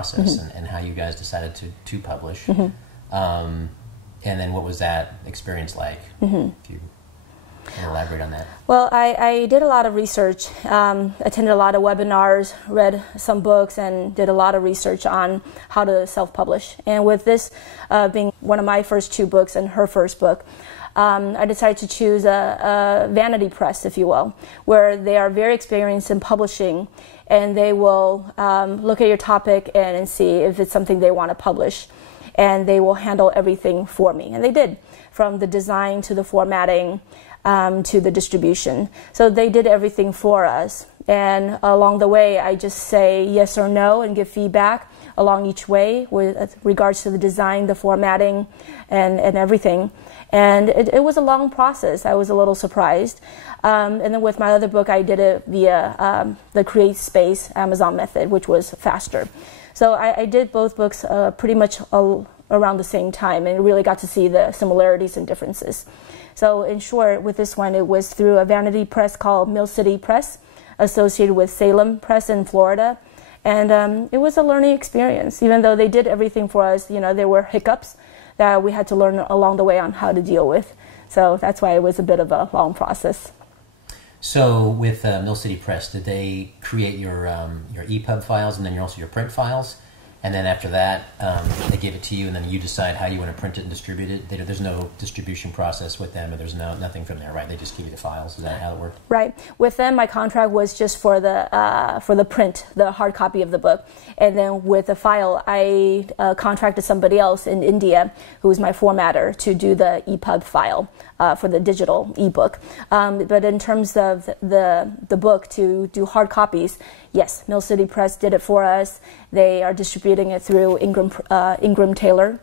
process and how you guys decided to publish. And then what was that experience like? If you can elaborate on that. Well, I did a lot of research, attended a lot of webinars, read some books, and did a lot of research on how to self-publish. And with this being one of my first 2 books and her first book, I decided to choose a vanity press, if you will, where they are very experienced in publishing, and they will look at your topic and see if it's something they want to publish. And they will handle everything for me. And they did, from the design to the formatting to the distribution. So they did everything for us. And along the way, I just say yes or no and give feedback along each way with regards to the design, the formatting, and everything. And it was a long process. I was a little surprised. And then with my other book, I did it via the Create Space Amazon method, which was faster. So I did both books pretty much around the same time, and really got to see the similarities and differences. So in short, with this one, it was through a vanity press called Mill City Press, associated with Salem Press in Florida. And it was a learning experience. Even though they did everything for us, there were hiccups that we had to learn along the way on how to deal with. So that's why it was a bit of a long process. So with Mill City Press, did they create your EPUB files and then also your print files? And then after that, they give it to you, and then you decide how you want to print it and distribute it. There's no distribution process with them, or there's nothing from there, right? They just give you the files. Is that how it worked? Right. With them, my contract was just for the print, the hard copy of the book. And then with the file, I contracted somebody else in India, who was my formatter, to do the EPUB file for the digital ebook. But in terms of the book, to do hard copies, yes, Mill City Press did it for us. They are distributing it through Ingram Taylor,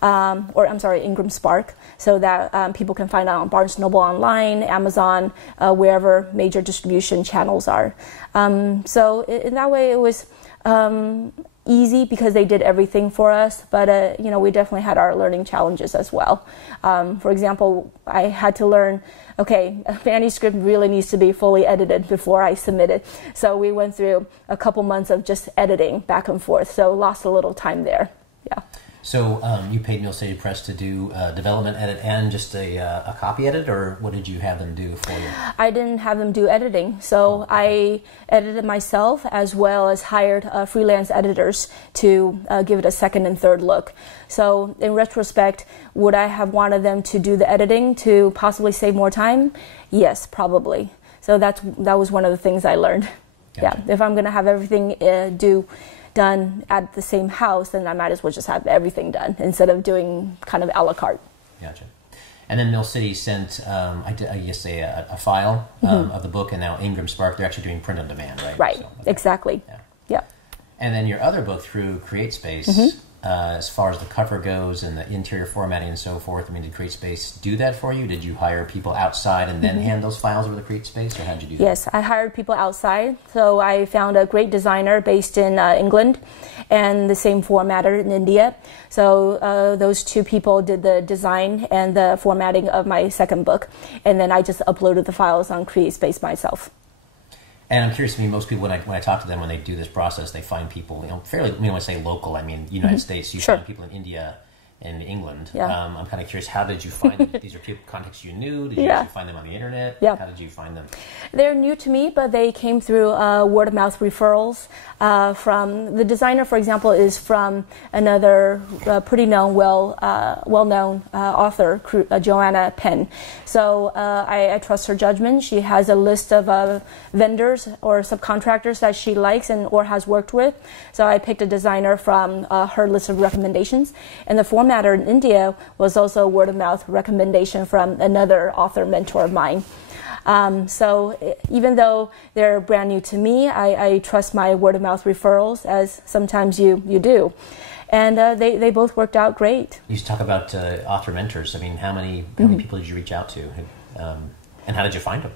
Ingram Spark, so that people can find it on Barnes & Noble online, Amazon, wherever major distribution channels are. So in that way, it was easy because they did everything for us, but we definitely had our learning challenges as well. For example, I had to learn, okay, a manuscript really needs to be fully edited before I submit it. So we went through a couple months of just editing back and forth, so lost a little time there. Yeah. So you paid Mill City Press to do a development edit and just a copy edit, or what did you have them do for you? I didn't have them do editing, so I edited myself as well as hired freelance editors to give it a second and third look. So in retrospect, would I have wanted them to do the editing to possibly save more time? Yes, probably. So that was one of the things I learned. Gotcha. Yeah, if I'm going to have everything done at the same house, then I might as well just have everything done instead of doing kind of a la carte. Gotcha. And then Mill City sent, I guess, a file of the book, and now Ingram Spark, they're actually doing print on demand, right? Right, so, okay. Exactly. Yeah. And then your other book through CreateSpace, as far as the cover goes and the interior formatting and so forth, I mean, did CreateSpace do that for you? Did you hire people outside and then hand those files over to CreateSpace, or how did you do that? Yes, I hired people outside. So I found a great designer based in England and the same formatter in India. So those two people did the design and the formatting of my second book, and then I just uploaded the files on CreateSpace myself. And I'm curious, most people, when I talk to them, when they do this process, they find people, fairly, when I say local, I mean United States, you find people in India and England. Yeah. I'm kind of curious, how did you find them? These are people, contacts you knew? Did you actually find them on the internet? Yeah. How did you find them? They're new to me, but they came through word-of-mouth referrals. From the designer, for example, is from another pretty known, well-known author, Joanna Penn. So I trust her judgment. She has a list of vendors or subcontractors that she likes or has worked with. So I picked a designer from her list of recommendations. And the formatter in India was also a word-of-mouth recommendation from another author mentor of mine. So even though they're brand new to me, I trust my word-of-mouth referrals, as sometimes you do. And they both worked out great. You talk about author mentors. I mean, how many people did you reach out to? And how did you find them?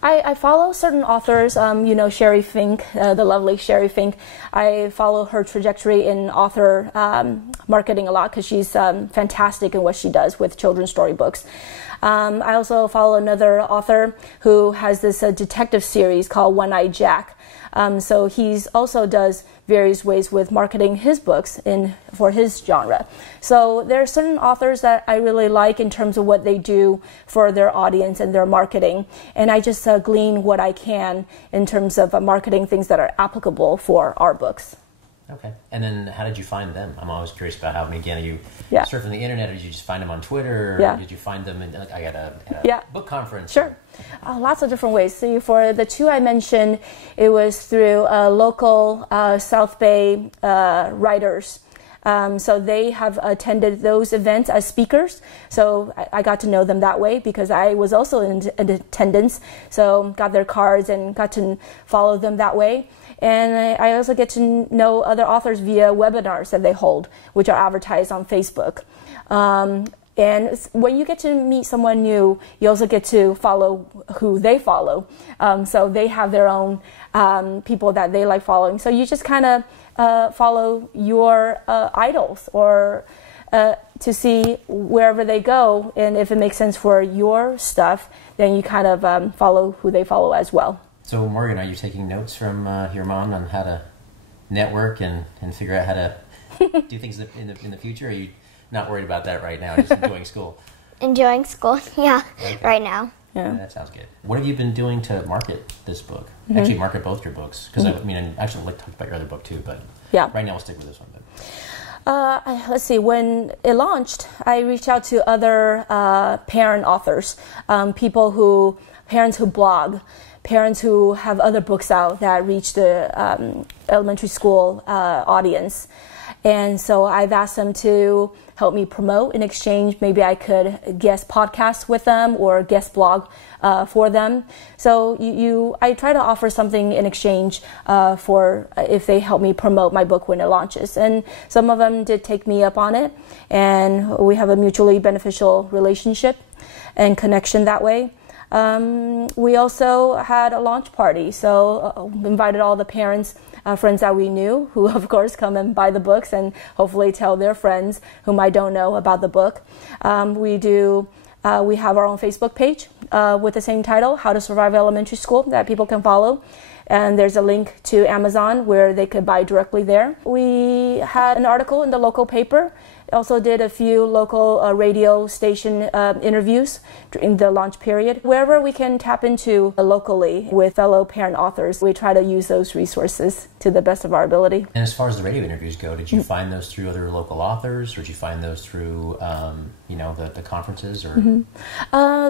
I follow certain authors, Sherry Fink, the lovely Sherry Fink. I follow her trajectory in author marketing a lot because she's fantastic in what she does with children's storybooks. I also follow another author who has this detective series called One-Eyed Jack. So he's also does various ways with marketing his books for his genre. So there are certain authors that I really like in terms of what they do for their audience and their marketing. And I just glean what I can in terms of marketing things that are applicable for our books. Okay. And then how did you find them? I'm always curious about how, again, you surfing the internet, or did you just find them on Twitter? Or did you find them at a book conference? Sure. Lots of different ways. So for the two I mentioned, it was through local South Bay writers. So they have attended those events as speakers. So I got to know them that way because I was also in attendance. So got their cards and got to follow them that way. And I also get to know other authors via webinars that they hold, which are advertised on Facebook. And when you get to meet someone new, you also get to follow who they follow. So they have their own people that they like following. So you just kind of follow your idols or to see wherever they go. And if it makes sense for your stuff, then you kind of follow who they follow as well. So, Morgan, are you taking notes from your mom on how to network and figure out how to do things in the future? Or are you not worried about that right now, just enjoying school? Enjoying school, yeah, okay. Right now. Yeah, that sounds good. What have you been doing to market this book? Actually, market both your books. Because, I mean, I actually like to talk about your other book, too, but right now we'll stick with this one. But. Let's see, when it launched, I reached out to other parent authors, parents who blog, parents who have other books out that reach the elementary school audience. And so I've asked them to help me promote. In exchange, maybe I could guest podcasts with them or guest blog for them. So I try to offer something in exchange for if they help me promote my book when it launches. And some of them did take me up on it. And we have a mutually beneficial relationship and connection that way. We also had a launch party, so invited all the parents, friends that we knew, who of course come and buy the books and hopefully tell their friends whom I don't know about the book. We have our own Facebook page with the same title, How to Survive Elementary School, that people can follow. And there's a link to Amazon where they could buy directly there. We had an article in the local paper. Also did a few local radio station interviews during the launch period. Wherever we can tap into locally with fellow parent authors, we try to use those resources to the best of our ability. And as far as the radio interviews go, did you find those through other local authors, or did you find those through, the conferences? Or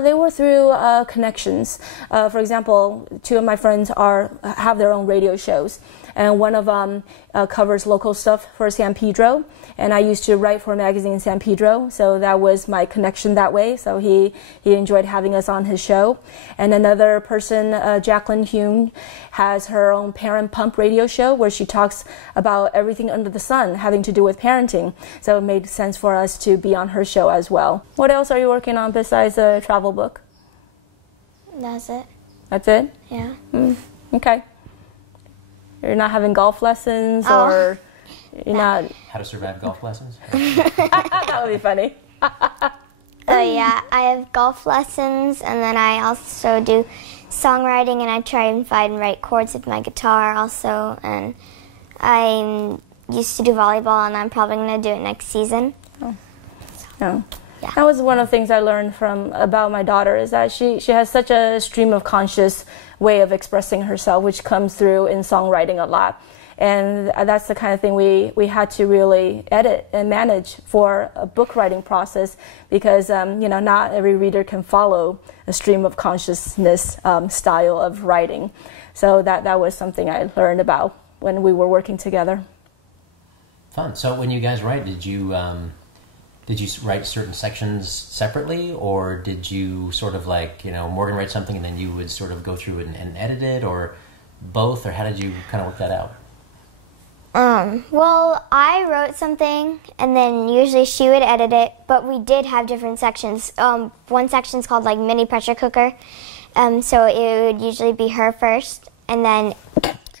they were through connections. For example, two of my friends have their own radio shows, and one of them covers local stuff for San Pedro. And I used to write for a magazine in San Pedro, so that was my connection that way. So he enjoyed having us on his show. And another person, Jacqueline Hume, has her own Parent Pump radio show where she talks about everything under the sun having to do with parenting. So it made sense for us to be on her show as well. What else are you working on besides a travel book? That's it. That's it? Yeah. Okay. You're not having golf lessons or... You're not... How to survive golf lessons? That would be funny. Yeah, I have golf lessons, and then I also do songwriting, and I try and find and write chords with my guitar also. And I used to do volleyball, and I'm probably going to do it next season. Oh. Yeah. That was one of the things I learned about my daughter, is that she has such a stream of conscious way of expressing herself, which comes through in songwriting a lot. And that's the kind of thing we had to really edit and manage for a book writing process, because not every reader can follow a stream of consciousness style of writing. So that was something I learned about when we were working together. Fun. So when you guys write, did you write certain sections separately, or did you sort of Morgan write something and then you would sort of go through it and edit it, or both, or how did you kind of work that out? Well, I wrote something, and then usually she would edit it, but we did have different sections. One section's called, mini pressure cooker, so it would usually be her first, and then...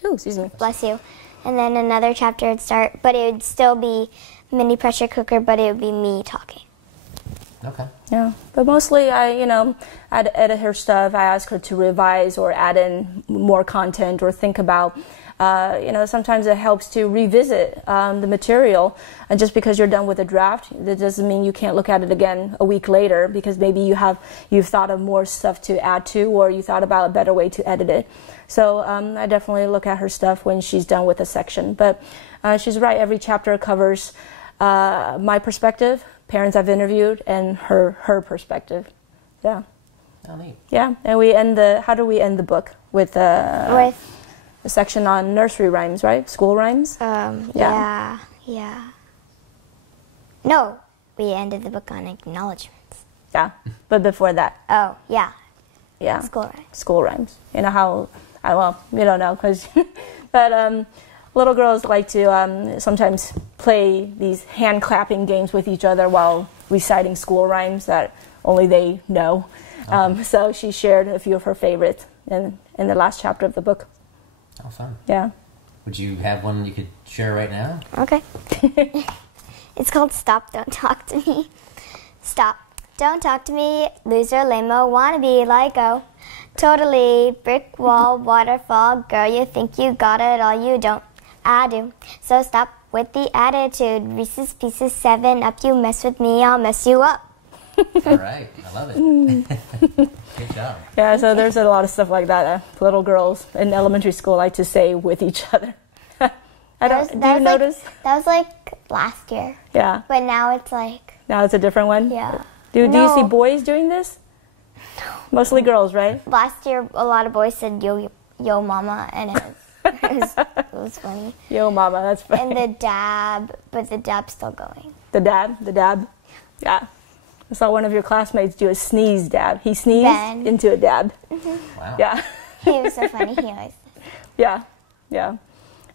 Ooh, excuse me. Bless you. And then another chapter would start, but it would still be mini pressure cooker, but it would be me talking. Okay. Yeah, but mostly I'd edit her stuff. I ask her to revise or add in more content or think about. Sometimes it helps to revisit the material. And just because you're done with a draft, that doesn't mean you can't look at it again a week later, because maybe you've thought of more stuff to add to, or you thought about a better way to edit it. So I definitely look at her stuff when she's done with a section. But she's right. Every chapter covers my perspective, parents I've interviewed, and her perspective. Yeah. Oh, neat. Yeah, and how do we end the book? With a section on nursery rhymes, right? School rhymes? Yeah. No, we ended the book on acknowledgments. Yeah, but before that. Oh, yeah. Yeah. School rhymes. School rhymes. You know how, you don't know, but little girls like to sometimes play these hand clapping games with each other while reciting school rhymes that only they know. Okay. So she shared a few of her favorites in the last chapter of the book. Oh, fun. Yeah. Would you have one you could share right now? Okay. It's called Stop, Don't Talk to Me. Stop, don't talk to me, loser, lame-o, wannabe, like-o. Totally, brick wall, waterfall, girl, you think you got it all, you don't. I do. So stop with the attitude. Reese's Pieces 7 up, you mess with me, I'll mess you up. All right, I love it. Good job. Yeah, so there's a lot of stuff like that little girls in elementary school like to say with each other. Do you notice? That was like last year. Yeah. But now it's like... Now it's a different one? Yeah. Do you see boys doing this? No. Mostly girls, right? Last year, a lot of boys said, yo, mama, and it was funny. Yo, mama, that's funny. And the dab, but the dab's still going. The dab? Yeah. I saw one of your classmates do a sneeze dab. He sneezed Ben. into a dab. Mm-hmm. Wow. Yeah. He was so funny. He always... Yeah.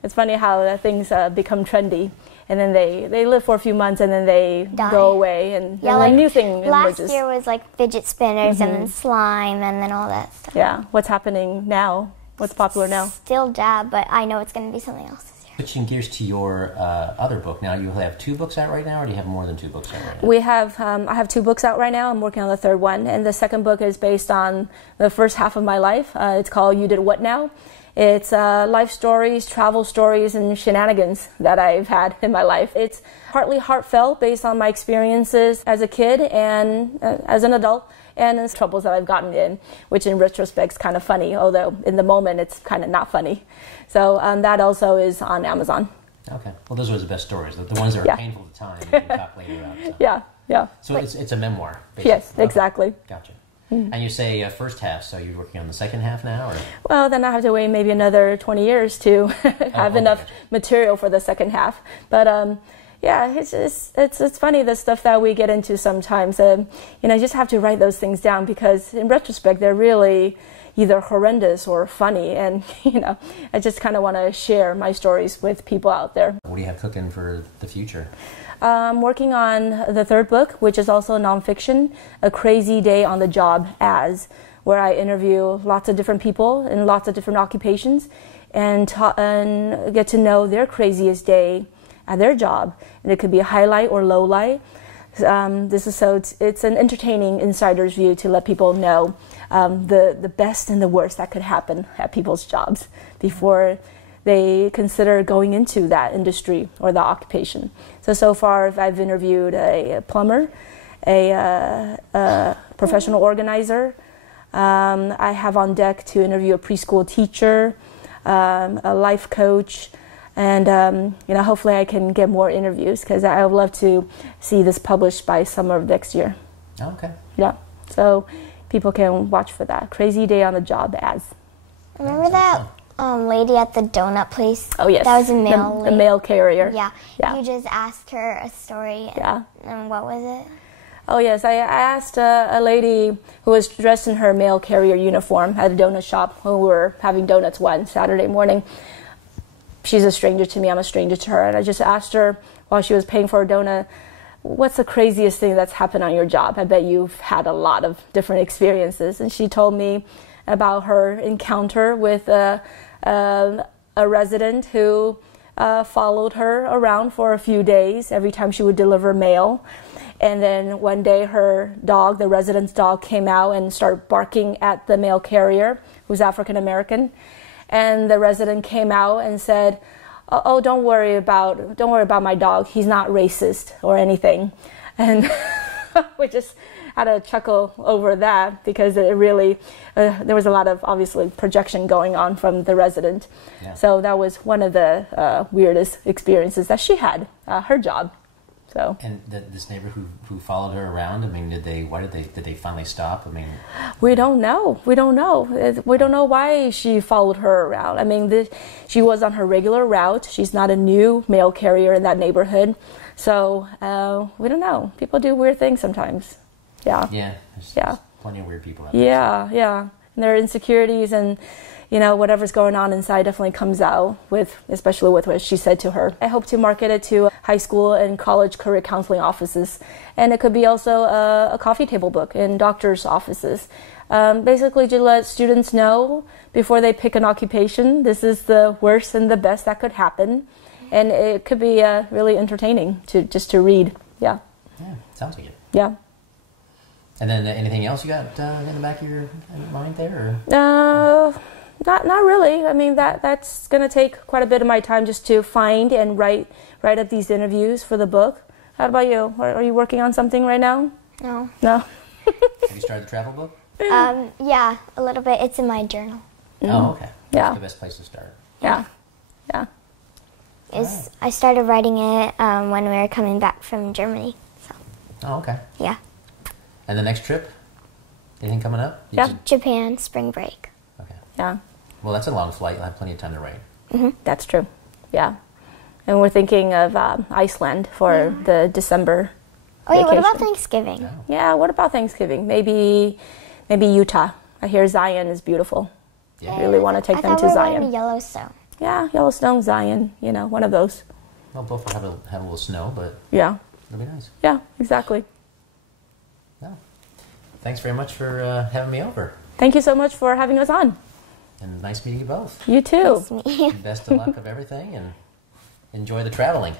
It's funny how things become trendy. And then they live for a few months and then they go away and a new thing emerges. Last year was like fidget spinners and then slime and then all that stuff. Yeah. What's happening now? What's popular now? Still dab, but I know it's going to be something else this year. Switching gears to your other book now, you have 2 books out right now, or do you have more than 2 books out right now? We have, I have 2 books out right now. I'm working on the third one. And the second book is based on the first half of my life. It's called You Did What Now? It's life stories, travel stories, and shenanigans that I've had in my life. It's partly heartfelt based on my experiences as a kid and as an adult, and the troubles that I've gotten in, which in retrospect is kind of funny, although in the moment it's kind of not funny. So that also is on Amazon. Okay. Well, those are the best stories. The ones that are painful at the time, you can talk later out. So. Yeah. So it's a memoir, basically. Yes, exactly. Gotcha. And you say first half, so you're working on the second half now? Or? Well, then I have to wait maybe another 20 years to have enough material for the second half. But it's funny, the stuff that we get into sometimes. You just have to write those things down because in retrospect, they're really either horrendous or funny. And, I just kind of want to share my stories with people out there. What do you have cooking for the future? I'm working on the third book, which is also nonfiction, A Crazy Day on the Job As, where I interview lots of different people in lots of different occupations and get to know their craziest day at their job. And it could be a highlight or low light. It's an entertaining insider's view to let people know the best and the worst that could happen at people's jobs before they consider going into that industry or the occupation. So far I've interviewed a plumber, a professional organizer. I have on deck to interview a preschool teacher, a life coach, and hopefully I can get more interviews because I would love to see this published by summer of next year. Okay. Yeah, so people can watch for that. Crazy Day on the Job As. Remember that lady at the donut place? Oh, yes. That was a mail the mail carrier. Yeah. You just asked her a story. Yeah. And what was it? Oh, yes. I asked a lady who was dressed in her mail carrier uniform at a donut shop when we were having donuts one Saturday morning. She's a stranger to me. I'm a stranger to her. And I just asked her while she was paying for a donut, what's the craziest thing that's happened on your job? I bet you've had a lot of different experiences. And she told me about her encounter with a resident who followed her around for a few days every time she would deliver mail. And then one day her dog, the resident's dog, came out and started barking at the mail carrier, who's African American. And the resident came out and said, "Oh, don't worry about my dog. He's not racist or anything." And we just had a chuckle over that because it really, there was a lot of obviously projection going on from the resident. Yeah. So that was one of the weirdest experiences that she had, her job. So. And this neighbor who followed her around, I mean, did they finally stop? I mean, we don't know. We don't know why she followed her around. I mean, she was on her regular route. She's not a new mail carrier in that neighborhood. So we don't know. People do weird things sometimes. Yeah. Yeah. There's plenty of weird people out there. Yeah. And there are insecurities and, whatever's going on inside definitely comes out especially with what she said to her. I hope to market it to high school and college career counseling offices. And it could be also a coffee table book in doctors' offices. Basically to let students know before they pick an occupation, this is the worst and the best that could happen. And it could be really entertaining to read. Yeah. Yeah, sounds like it. Yeah. And then anything else you got in the back of your mind there? Or? Not really. I mean, that's going to take quite a bit of my time just to find and write up these interviews for the book. How about you? Are you working on something right now? No. No? Have you started the travel book? Yeah, a little bit. It's in my journal. Oh, okay. Yeah. That's the best place to start. Yeah. I started writing it when we were coming back from Germany. So. Oh, okay. Yeah. And the next trip? Anything coming up? Japan, spring break. Okay. Yeah. Well, that's a long flight. You'll have plenty of time to write. Mm-hmm. That's true. Yeah. And we're thinking of Iceland for the December vacation. What about Thanksgiving? Yeah, what about Thanksgiving? Maybe Utah. I hear Zion is beautiful. Yeah. I really want to take them to Zion. I thought we were going to Yellowstone. Yeah, Yellowstone, Zion, one of those. Well, both will have a little snow, but yeah, it'll be nice. Yeah, exactly. Well, thanks very much for having me over. Thank you so much for having us on. And nice meeting you both. You too. Nice to meet you. Best of luck of everything, and enjoy the traveling.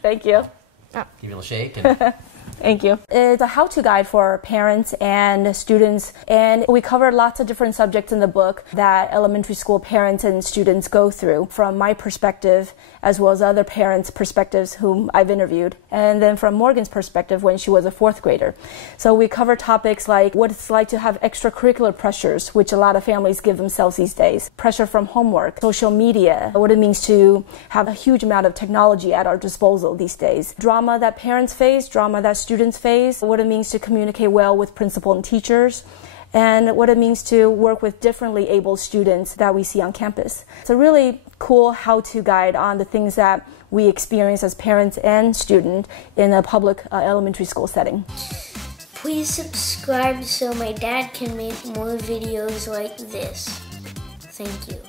Thank you. Give you a little shake. And Thank you. It's a how-to guide for parents and students, and we covered lots of different subjects in the book that elementary school parents and students go through from my perspective as well as other parents' perspectives whom I've interviewed, and then from Morgan's perspective when she was a fourth grader. So we cover topics like what it's like to have extracurricular pressures, which a lot of families give themselves these days, pressure from homework, social media, what it means to have a huge amount of technology at our disposal these days, drama that parents face, drama that students face, what it means to communicate well with principal and teachers, and what it means to work with differently abled students that we see on campus. It's a really cool how-to guide on the things that we experience as parents and students in a public elementary school setting. Please subscribe so my dad can make more videos like this. Thank you.